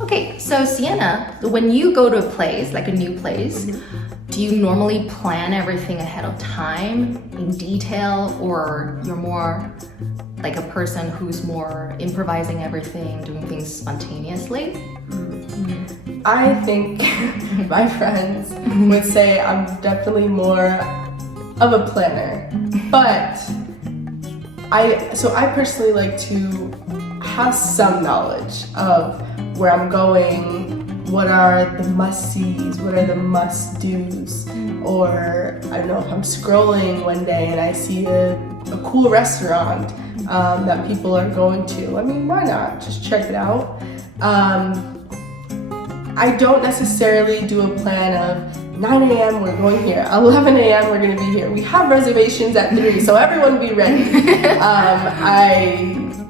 Okay, so Sienna, when you go to a place, like a new place, do you normally plan everything ahead of time in detail, or you're more like a person who's more improvising everything, doing things spontaneously? I think my friends would say I'm definitely more of a planner, but I personally like to have some knowledge of where I'm going, what are the must-sees, what are the must-dos, or I don't know, if I'm scrolling one day and I see a cool restaurant that people are going to, I mean, why not? Just check it out. I don't necessarily do a plan of 9 a.m. we're going here, 11 a.m. we're going to be here. We have reservations at 3, so everyone be ready.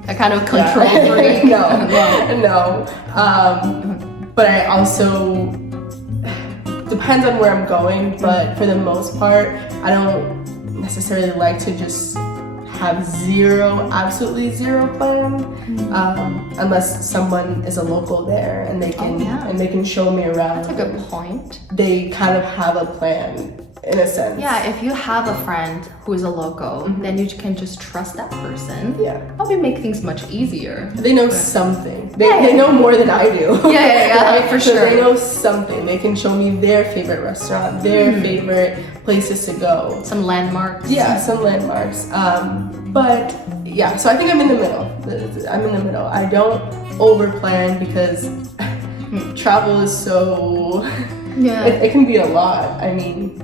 A kind of control freak. No. But I also, depends on where I'm going, but for the most part, I don't necessarily like to just have absolutely zero plan, unless someone is a local there and they can show me around. That's a good point. They kind of have a plan in a sense. Yeah, if you have a friend who is a local, then you can just trust that person. Yeah. Probably make things much easier. They know something. They know more than I do. Yeah, for sure. So they know something. They can show me their favorite restaurant, their favorite places to go. Some landmarks. Yeah, some landmarks. But yeah, so I think I'm in the middle. I don't over plan because travel is so, it can be a lot. I mean,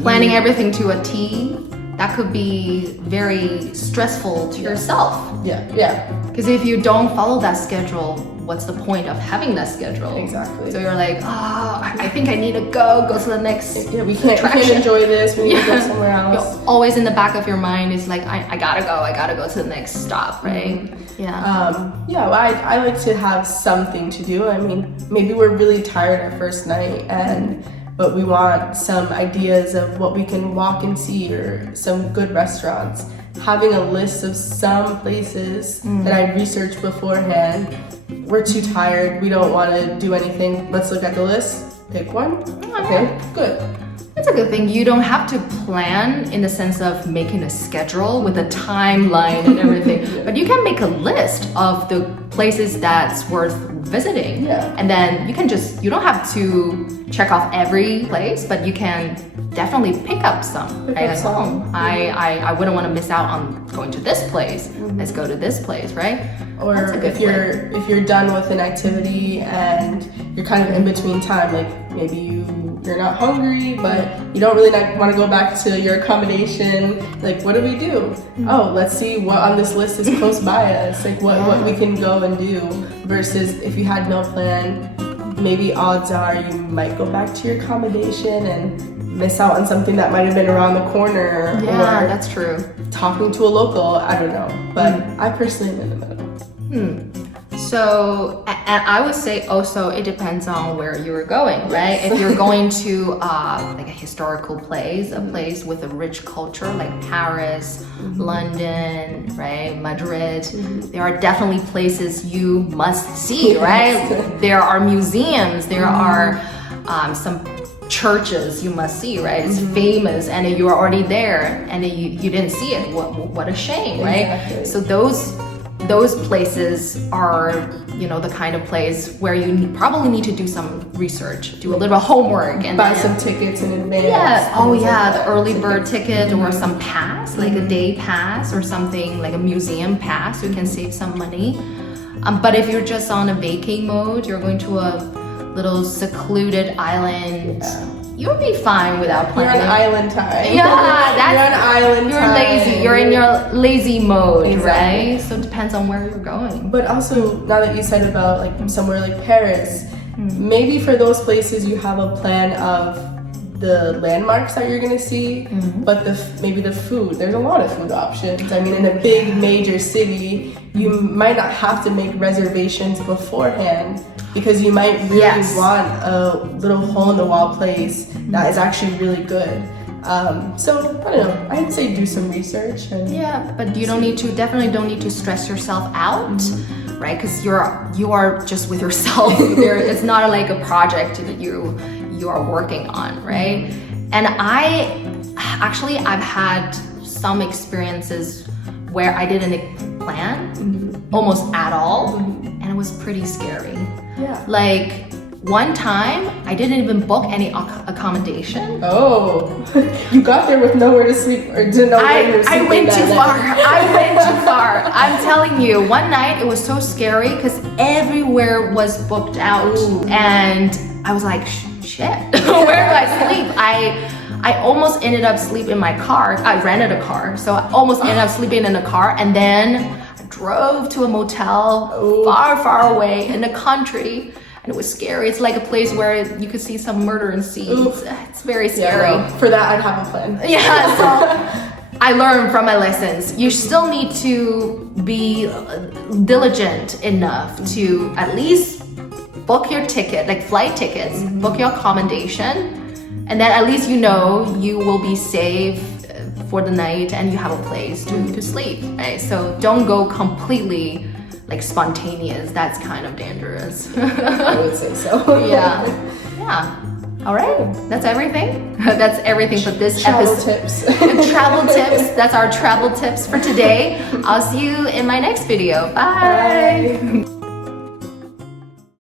planning everything to a T, that could be very stressful to yourself. Yeah. Because if you don't follow that schedule, what's the point of having that schedule? Exactly. So you're like, I think I need to go to the next we can't enjoy this, we need to go somewhere else. You're always in the back of your mind is like, I gotta go to the next stop, right? I like to have something to do. I mean, maybe we're really tired our first night but we want some ideas of what we can walk and see or some good restaurants. Having a list of some places that I researched beforehand. We're too tired, we don't want to do anything. Let's look at the list, pick one. Okay, good. That's a good thing. You don't have to plan in the sense of making a schedule with a timeline and everything, but you can make a list of the places that's worth visiting. Yeah. And then you don't have to check off every place, but you can definitely pick up some. I wouldn't want to miss out on going to this place. Let's go to this place, right? Or if you're done with an activity and you're kind of in between time, like maybe you're not hungry, but you don't really want to go back to your accommodation. Like, what do we do? Oh, let's see what on this list is close by us. Like what we can go and do. Versus if you had no plan, maybe odds are you might go back to your accommodation and miss out on something that might have been around the corner. Yeah, that's true. Talking to a local, I don't know. But I personally am in the middle. So, and I would say also it depends on where you're going, right? If you're going to like a historical place, a place with a rich culture like Paris, London, right, Madrid, there are definitely places you must see, right? There are museums, there are some churches you must see, right? It's famous and you're already there and you didn't see it. What a shame, right? Exactly. So those places are, the kind of place where you probably need to do some research, do a little homework, and buy some tickets in advance. Yeah, the early bird ticket or some pass, like a day pass or something, like a museum pass. You can save some money. But if you're just on a vacay mode, you're going to a little secluded island. You'll be fine without planning. You're on island time. Yeah, you're on island you're time. Lazy. You're in your lazy mode, Exactly. right? So it depends on where you're going. But also, now that you said about like somewhere like Paris, maybe for those places you have a plan of the landmarks that you're gonna see, but maybe the food. There's a lot of food options. I mean, in a big major city, you might not have to make reservations beforehand because you might really want a little hole-in-the-wall place that is actually really good. So I don't know. I'd say do some research. And Yeah, but you definitely don't need to stress yourself out, right? Because you are just with yourself. It's not like a project that you are working on, right? And I've had some experiences where I didn't plan almost at all, and it was pretty scary. Yeah. Like one time, I didn't even book any accommodation. Oh, you got there with nowhere to sleep or didn't know where you were sleeping. I went too that far. night. I went too far. I'm telling you, one night it was so scary because everywhere was booked out, and I was like, shit, where do I sleep? I almost ended up sleeping in my car. I rented a car, so I almost ended up sleeping in a car, and then I drove to a motel far away in the country. And it was scary. It's like a place where you could see some murder and scenes. It's very scary. Yeah, well, for that, I'd have a plan. Yeah, so I learned from my lessons. You still need to be diligent enough to at least book your ticket, like flight tickets, book your accommodation, and then at least you know you will be safe for the night and you have a place to sleep, right? So don't go completely like spontaneous. That's kind of dangerous. I would say so. Yeah. All right, that's everything. That's everything for this Travel episode. tips. Travel tips. That's our travel tips for today. I'll see you in my next video. Bye. Bye.